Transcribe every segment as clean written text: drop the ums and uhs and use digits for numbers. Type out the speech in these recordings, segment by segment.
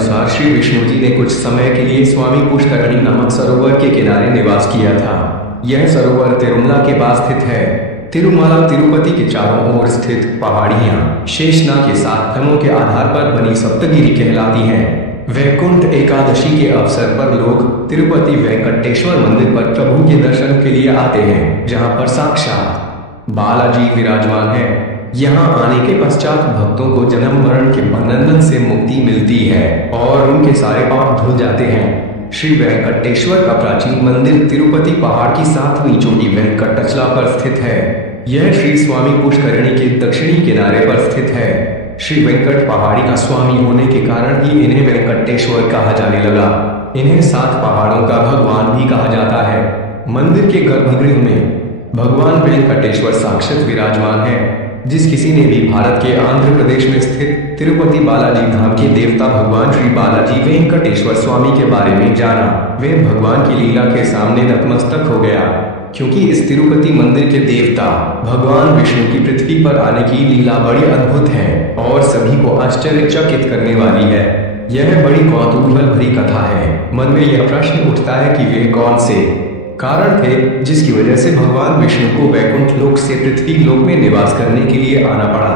अनुसार श्री विष्णु जी ने कुछ समय के लिए स्वामी पुष्करणी नामक सरोवर के किनारे निवास किया था। यह सरोवर तिरुमला के पास स्थित है। तिरुमाला तिरुपति के चारों ओर स्थित पहाड़ियां शेषनाग के 7 खंडों के आधार पर बनी सप्तगिरी कहलाती हैं। वैकुंठ एकादशी के अवसर पर लोग तिरुपति वेंकटेश्वर मंदिर पर प्रभु के दर्शन के लिए आते हैं, जहां पर साक्षात बालाजी विराजमान है। यहाँ आने के पश्चात भक्तों को जन्म मरण के बंधन से मुक्ति मिलती है और उनके सारे पाप धुल जाते हैं। श्री वेंकटेश्वर का प्राचीन मंदिर तिरुपति पहाड़ की 7वीं चोटी वेंकटचला पर स्थित है। यह श्री स्वामी पुष्करणी के दक्षिणी किनारे पर स्थित है। श्री वेंकट पहाड़ी का स्वामी होने के कारण ही इन्हें वेंकटेश्वर कहा जाने लगा। इन्हें 7 पहाड़ों का भगवान भी कहा जाता है। मंदिर के गर्भगृह में भगवान वेंकटेश्वर साक्षात विराजमान है। जिस किसी ने भी भारत के आंध्र प्रदेश में स्थित तिरुपति बालाजी धाम के देवता भगवान श्री बालाजी वेंकटेश्वर स्वामी के बारे में जाना, वे भगवान की लीला के सामने नतमस्तक हो गया, क्योंकि इस तिरुपति मंदिर के देवता भगवान विष्णु की पृथ्वी पर आने की लीला बड़ी अद्भुत है और सभी को आश्चर्यचकित करने वाली है। यह बड़ी कौतूहल भरी कथा है। मन में यह प्रश्न उठता है कि वे कौन से कारण थे जिसकी वजह से भगवान विष्णु को वैकुंठ लोक से पृथ्वी लोक में निवास करने के लिए आना पड़ा।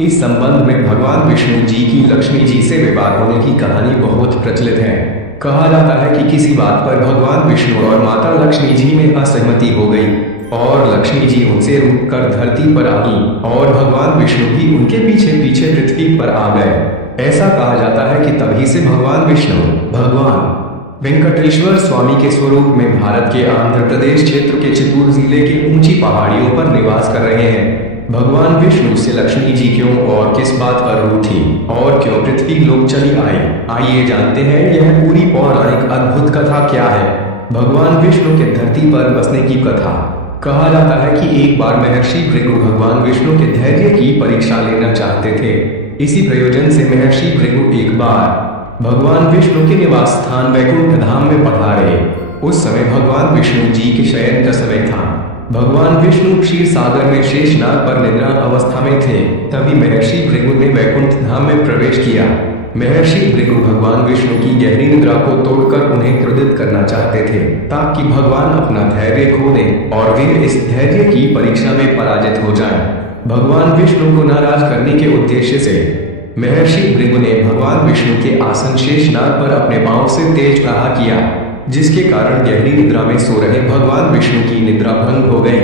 इस संबंध में भगवान विष्णु जी की लक्ष्मी जी से विवाह होने की कहानी बहुत प्रचलित है। कहा जाता है कि किसी बात पर भगवान विष्णु और माता लक्ष्मी जी में असहमति हो गई और लक्ष्मी जी उनसे रुककर धरती पर आ गई और भगवान विष्णु भी उनके पीछे पीछे पृथ्वी पर आ गए। ऐसा कहा जाता है कि तभी से भगवान विष्णु भगवान वेंकटेश्वर स्वामी के स्वरूप में भारत के आंध्र प्रदेश क्षेत्र के चित्तूर जिले के ऊंची पहाड़ियों पर निवास कर रहे हैं। भगवान विष्णु से लक्ष्मी जी क्यों और किस बात पर रूठी और क्यों पृथ्वी लोक चली आई, आइए जानते हैं यह पूरी पौराणिक अद्भुत कथा क्या है। भगवान विष्णु के धरती पर बसने की कथा। कहा जाता है कि एक बार महर्षि भृगु भगवान विष्णु के धैर्य की परीक्षा लेना चाहते थे। इसी प्रयोजन से महर्षि भृगु एक बार भगवान विष्णु के निवास स्थान वैकुंठ धाम में पधारे। उस समय भगवान विष्णु जी के शयन का समय था। भगवान विष्णु क्षीर सागर में शेषनाग पर निद्रा अवस्था में थे। तभी महर्षि भृगु ने वैकुंठ धाम में प्रवेश किया। महर्षि भृगु भगवान विष्णु की गहरी निद्रा को तोड़कर उन्हें क्रोधित करना चाहते थे, ताकि भगवान अपना धैर्य खो दें और वे इस धैर्य की परीक्षा में पराजित हो जाएं। भगवान विष्णु को नाराज करने के उद्देश्य से महर्षि भृगु ने भगवान विष्णु के आसन शेषनाग पर अपने पांव से तेज प्रहार किया, जिसके कारण गहरी निद्रा में सो रहे भगवान विष्णु की निद्रा भंग हो गई।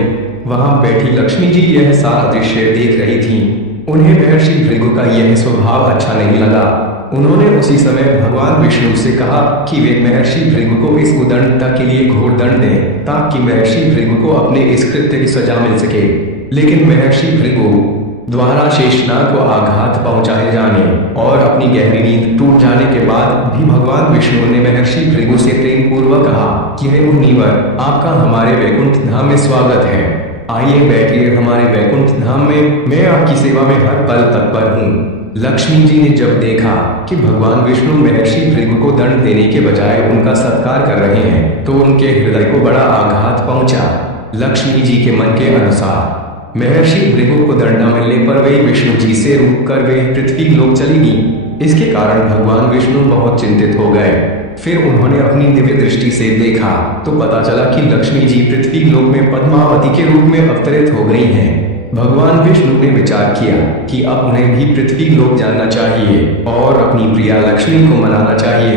वहां बैठी लक्ष्मी जी यह सारा दृश्य देख रही थीं। उन्हें महर्षि भृगु का यह स्वभाव अच्छा नहीं लगा। उन्होंने उसी समय भगवान विष्णु से कहा कि वे महर्षि भृगु को इस उदंडता के लिए घोर दंड दें, ताकि महर्षि भृगु को अपने इस कृत्य की सजा मिल सके। लेकिन महर्षि भृगु द्वारा शेषनाग को आघात पहुंचाए जाने और अपनी गहरी नींद टूट जाने के बाद भी भगवान विष्णु ने महर्षि भृगु से प्रेम पूर्वक कहा कि हे मुनिवर, आपका हमारे वैकुंठ धाम में स्वागत है। आइए बैठिए हमारे वैकुंठ धाम में, मैं आपकी सेवा में हर पल तत्पर हूँ। लक्ष्मी जी ने जब देखा कि भगवान विष्णु महर्षि भृगु को दंड देने के बजाय उनका सत्कार कर रहे हैं, तो उनके हृदय को बड़ा आघात पहुंचा। लक्ष्मी जी के मन के अनुसार महर्षि भृगु को दंडा मिलने पर वे विष्णु जी से रूठकर वे पृथ्वी लोक चली गई। इसके कारण भगवान विष्णु बहुत चिंतित हो गए। फिर उन्होंने अपनी दिव्य दृष्टि से देखा तो पता चला कि लक्ष्मी जी पृथ्वी लोक में पद्मावती के रूप में अवतरित हो गई हैं। भगवान विष्णु ने विचार किया कि अब उन्हें भी पृथ्वी लोक जाना चाहिए और अपनी प्रिया लक्ष्मी को मनाना चाहिए।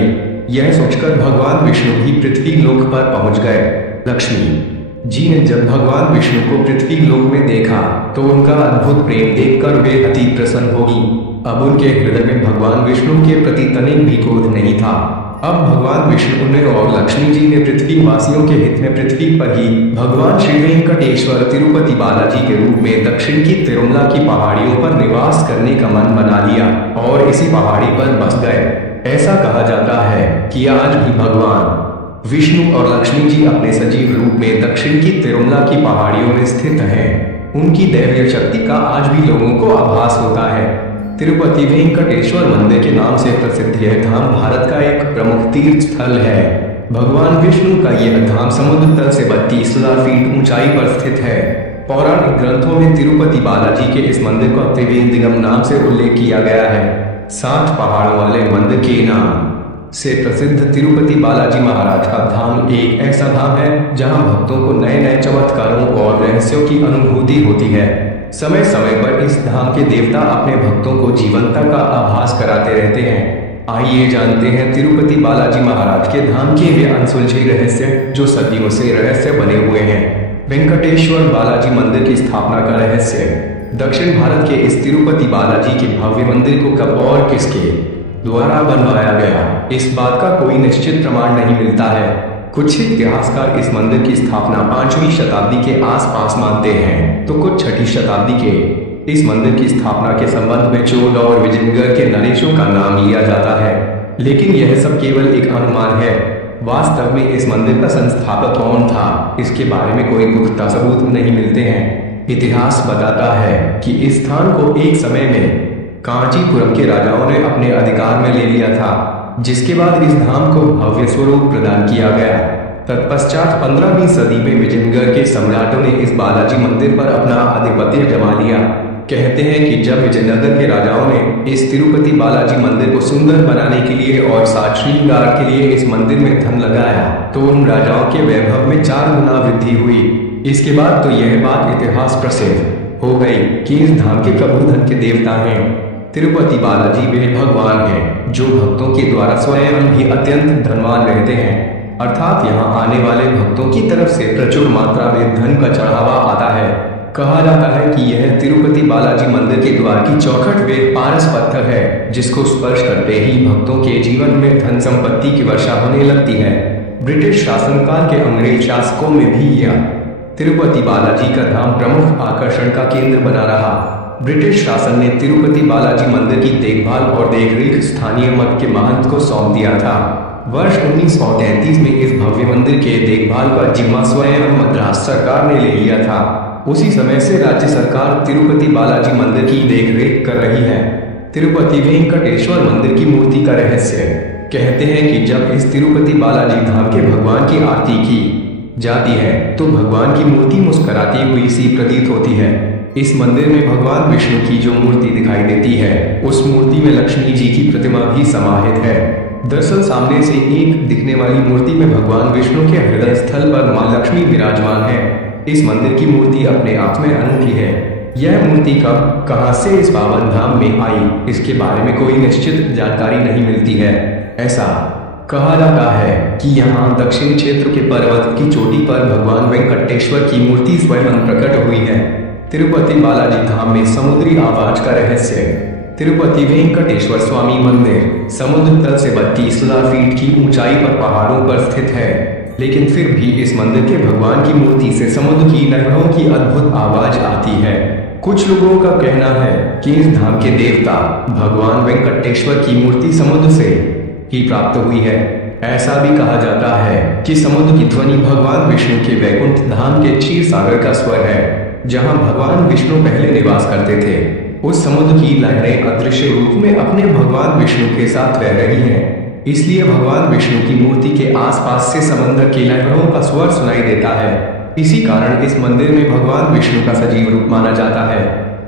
यह सोचकर भगवान विष्णु भी पृथ्वी लोक पर पहुंच गए। लक्ष्मी जी ने जब भगवान विष्णु को पृथ्वी लोक में देखा तो उनका अद्भुत प्रेम देखकर वे अति प्रसन्न हो गई। अब उनके हृदय में भगवान विष्णु के प्रति तनिक भी क्रोध नहीं था। अब भगवान विष्णु ने और लक्ष्मी जी ने पृथ्वी वासियों के हित में पृथ्वी पर ही भगवान श्री वेंकटेश्वर तिरुपति बालाजी के रूप में दक्षिण की तिरुमला की पहाड़ियों पर निवास करने का मन बना लिया और इसी पहाड़ी पर बस गए। ऐसा कहा जाता है कि आज भी भगवान विष्णु और लक्ष्मी जी अपने सजीव रूप में दक्षिण की तिरुमला की पहाड़ियों में स्थित हैं। उनकी दैवीय शक्ति का आज भी लोगों को आभास होता है। तिरुपति वेंकटेश्वर मंदिर के नाम से प्रसिद्ध यह धाम भारत का एक प्रमुख तीर्थ स्थल है। भगवान विष्णु का यह धाम समुद्र तल से 32,000 फीट ऊंचाई पर स्थित है। पौराणिक ग्रंथों में तिरुपति बालाजी के इस मंदिर को त्रिवेंद्रम नाम से उल्लेख किया गया है। सात पहाड़ों वाले मंदिर के नाम से प्रसिद्ध तिरुपति बालाजी महाराज का धाम एक ऐसा धाम है जहां भक्तों को नए नए चमत्कारों और रहस्यों की अनुभूति होती है। समय समय पर इस धाम के देवता अपने भक्तों को जीवंता का आभास कराते रहते हैं। आइए जानते हैं तिरुपति बालाजी महाराज के धाम के वे अनसुलझे रहस्य जो सदियों से रहस्य बने हुए हैं। वेंकटेश्वर बालाजी मंदिर की स्थापना का रहस्य। दक्षिण भारत के इस तिरुपति बालाजी के भव्य मंदिर को कब और किसके द्वारा बनवाया गया, इस बात का कोई निश्चित प्रमाण नहीं मिलता है। कुछ इतिहासकार इस मंदिर की स्थापना 5वीं शताब्दी के आसपास मानते हैं तो कुछ 6ठी शताब्दी के। इस मंदिर की स्थापना के संबंध में चोल और विजयनगर के नरेशों का नाम लिया जाता है, लेकिन यह सब केवल एक अनुमान है। वास्तव में इस मंदिर का संस्थापक कौन था, इसके बारे में कोई पुख्ता सबूत नहीं मिलते हैं। इतिहास बताता है कि इस स्थान को एक समय में कांचीपुरम के राजाओं ने अपने अधिकार में ले लिया था, जिसके बाद इस धाम को भव्य स्वरूप प्रदान किया गया। तत्पश्चात 15वीं सदी में विजयनगर के सम्राटों ने इस बालाजी मंदिर पर अपना आधिपत्य जमा लिया। कहते हैं कि जब विजयनगर के राजाओं ने इस तिरुपति बालाजी मंदिर को सुंदर बनाने के लिए और साज श्रृंगार के लिए इस मंदिर में धन लगाया तो उन राजाओं के वैभव में 4 गुना वृद्धि हुई। इसके बाद तो यह बात इतिहास प्रसिद्ध हो गई कि इस धाम के प्रभु धन के देवता हैं। तिरुपति बालाजी वे भगवान हैं जो भक्तों के द्वारा स्वयं भी अत्यंत धनवान रहते हैं, अर्थात यहाँ आने वाले भक्तों की तरफ से प्रचुर मात्रा में धन का चढ़ावा आता है। कहा जाता है कि यह तिरुपति बालाजी मंदिर के द्वार की चौखट वे पारस पत्थर है जिसको स्पर्श करते ही भक्तों के जीवन में धन संपत्ति की वर्षा होने लगती है। ब्रिटिश शासनकाल के अंग्रेज शासकों में भी यह तिरुपति बालाजी का धाम प्रमुख आकर्षण का केंद्र बना रहा। ब्रिटिश शासन ने तिरुपति बालाजी मंदिर की देखभाल और देखरेख स्थानीय मठ के महंत को सौंप दिया था। वर्ष 1933 में इस भव्य मंदिर के देखभाल का जिम्मा स्वयं मद्रास सरकार ने ले लिया था। उसी समय से राज्य सरकार तिरुपति बालाजी मंदिर की देखरेख कर रही है। तिरुपति वेंकटेश्वर मंदिर की मूर्ति का रहस्य। कहते हैं कि जब इस तिरुपति बालाजी धाम के भगवान की आरती की जाती है तो भगवान की मूर्ति मुस्कुराती हुई सी प्रतीत होती है। इस मंदिर में भगवान विष्णु की जो मूर्ति दिखाई देती है उस मूर्ति में लक्ष्मी जी की प्रतिमा भी समाहित है। दरअसल सामने से एक दिखने वाली मूर्ति में भगवान विष्णु के हृदय स्थल पर मां लक्ष्मी विराजमान है। इस मंदिर की मूर्ति अपने आप में अनूठी है। यह मूर्ति कब कहां से इस पावन धाम में आई, इसके बारे में कोई निश्चित जानकारी नहीं मिलती है। ऐसा कहा जाता है कि यहाँ दक्षिण क्षेत्र के पर्वत की चोटी पर भगवान वेंकटेश्वर की मूर्ति स्वयं प्रकट हुई है। तिरुपति बालाजी धाम में समुद्री आवाज का रहस्य। तिरुपति वेंकटेश्वर स्वामी मंदिर समुद्र तल से 32,000 फीट की ऊंचाई पर पहाड़ों पर स्थित है, लेकिन फिर भी इस मंदिर के भगवान की मूर्ति से समुद्र की लहरों की अद्भुत आवाज आती है। कुछ लोगों का कहना है कि इस धाम के देवता भगवान वेंकटेश्वर की मूर्ति समुद्र से ही प्राप्त हुई है। ऐसा भी कहा जाता है कि समुद्र की ध्वनि भगवान विष्णु के वैकुंठ धाम के क्षीर सागर का स्वर है, जहां भगवान विष्णु पहले निवास करते थे। उस समुद्र की लहरें अदृश्य रूप में अपने भगवान विष्णु के साथ रह रही हैं, इसलिए भगवान विष्णु की मूर्ति के आसपास से समंदर की लहरों का स्वर सुनाई देता है। इसी कारण इस मंदिर में भगवान विष्णु का सजीव रूप माना जाता है।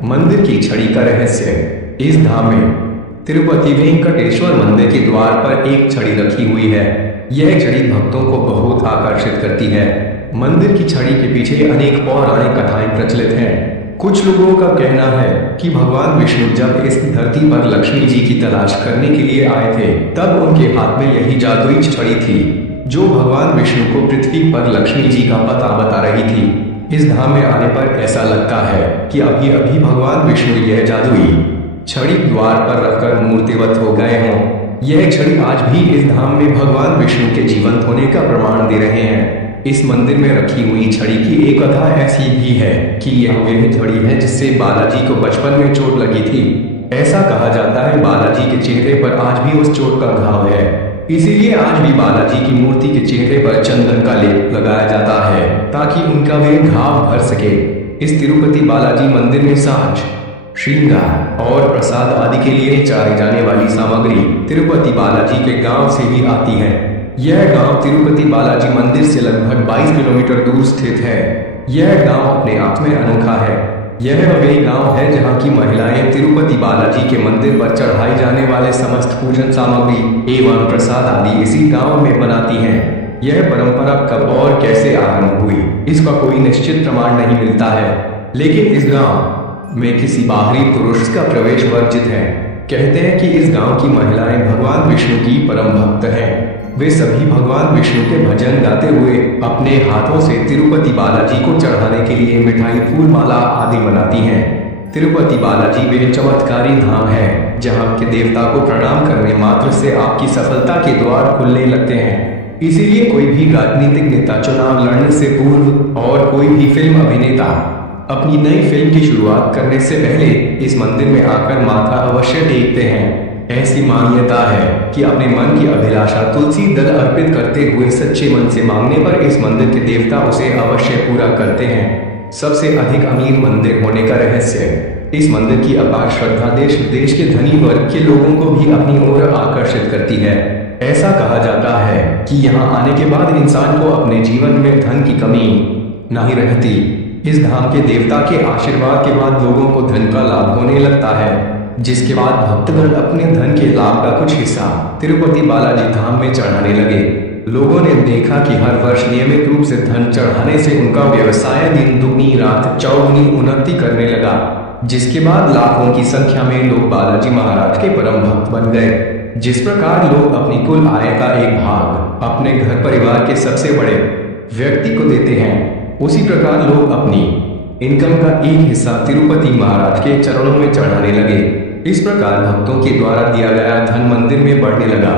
मंदिर की छड़ी का रहस्य। इस धाम में तिरुपति वेंकटेश्वर मंदिर के द्वार पर एक छड़ी रखी हुई है। यह छड़ी भक्तों को बहुत आकर्षित करती है। मंदिर की छड़ी के पीछे अनेक पौराणिक कथाएं प्रचलित हैं। कुछ लोगों का कहना है कि भगवान विष्णु जब इस धरती पर लक्ष्मी जी की तलाश करने के लिए आए थे तब उनके हाथ में यही जादुई छड़ी थी जो भगवान विष्णु को पृथ्वी पर लक्ष्मी जी का पता बता रही थी। इस धाम में आने पर ऐसा लगता है कि अभी अभी भगवान विष्णु यह जादुई छड़ी द्वार पर रखकर मूर्तिवत हो गए हों। यह छड़ी आज भी इस धाम में भगवान विष्णु के जीवंत होने का प्रमाण दे रहे हैं। इस मंदिर में रखी हुई छड़ी की एक कथा ऐसी भी है कि यह वही छड़ी है जिससे बालाजी को बचपन में चोट लगी थी। ऐसा कहा जाता है बालाजी के चेहरे पर आज भी उस चोट का घाव है, इसीलिए आज भी बालाजी की मूर्ति के चेहरे पर चंदन का लेप लगाया जाता है ताकि उनका वे घाव भर सके। इस तिरुपति बालाजी मंदिर में साज श्रृंगार और प्रसाद आदि के लिए चाहे जाने वाली सामग्री तिरुपति बालाजी के गांव से ही आती है। यह गांव तिरुपति बालाजी मंदिर से लगभग 22 किलोमीटर दूर स्थित है। यह गांव अपने आप में अनोखा है। यह वही गांव है जहां की महिलाएं तिरुपति बालाजी के मंदिर पर चढ़ाई जाने वाले समस्त पूजन सामग्री एवं प्रसाद आदि इसी गांव में बनाती हैं। यह परंपरा कब और कैसे आरंभ हुई, इसका कोई निश्चित प्रमाण नहीं मिलता है, लेकिन इस गांव में किसी बाहरी पुरुष का प्रवेश वर्जित है। कहते हैं कि इस गांव की महिलाएं भगवान विष्णु की परम भक्त हैं। वे सभी भगवान विष्णु के भजन गाते हुए अपने हाथों से तिरुपति बालाजी को चढ़ाने के लिए मिठाई, फूल माला आदि बनाती हैं। तिरुपति बालाजी वे चमत्कारी धाम है जहां के देवता को प्रणाम करने मात्र से आपकी सफलता के द्वार खुलने लगते हैं। इसीलिए कोई भी राजनीतिक नेता चुनाव लड़ने से पूर्व और कोई भी फिल्म अभिनेता अपनी नई फिल्म की शुरुआत करने से पहले इस मंदिर में आकर माथा अवश्य टेकते हैं। ऐसी मान्यता है कि अपने मन की अभिलाषा तुलसी दल अर्पित करते हुए सच्चे मन से मांगने पर इस मंदिर के देवता उसे अवश्य पूरा करते हैं। सबसे अधिक अमीर मंदिर होने का रहस्य, इस मंदिर की अपार श्रद्धा देश विदेश के धनी वर्ग के लोगों को भी अपनी ओर आकर्षित करती है। ऐसा कहा जाता है कि यहाँ आने के बाद इंसान को अपने जीवन में धन की कमी नहीं रहती। इस धाम के देवता के आशीर्वाद के बाद लोगों को धन का लाभ होने लगता है, जिसके बाद भक्तगण अपने धन के लाभ का कुछ हिस्सा तिरुपति बालाजी धाम में चढ़ाने लगे। लोगों ने देखा कि हर वर्ष नियमित रूप से धन चढ़ाने से उनका व्यवसाय दिन दुगनी रात चौगुनी उन्नति करने लगा, जिसके बाद लाखों की संख्या में लोग बालाजी महाराज के परम भक्त बन गए। जिस प्रकार लोग अपनी कुल आय का एक भाग अपने घर परिवार के सबसे बड़े व्यक्ति को देते हैं, उसी प्रकार लोग अपनी इनकम का एक हिस्सा तिरुपति महाराज के चरणों में चढ़ाने लगे। इस प्रकार भक्तों के द्वारा दिया गया धन मंदिर में बढ़ने लगा।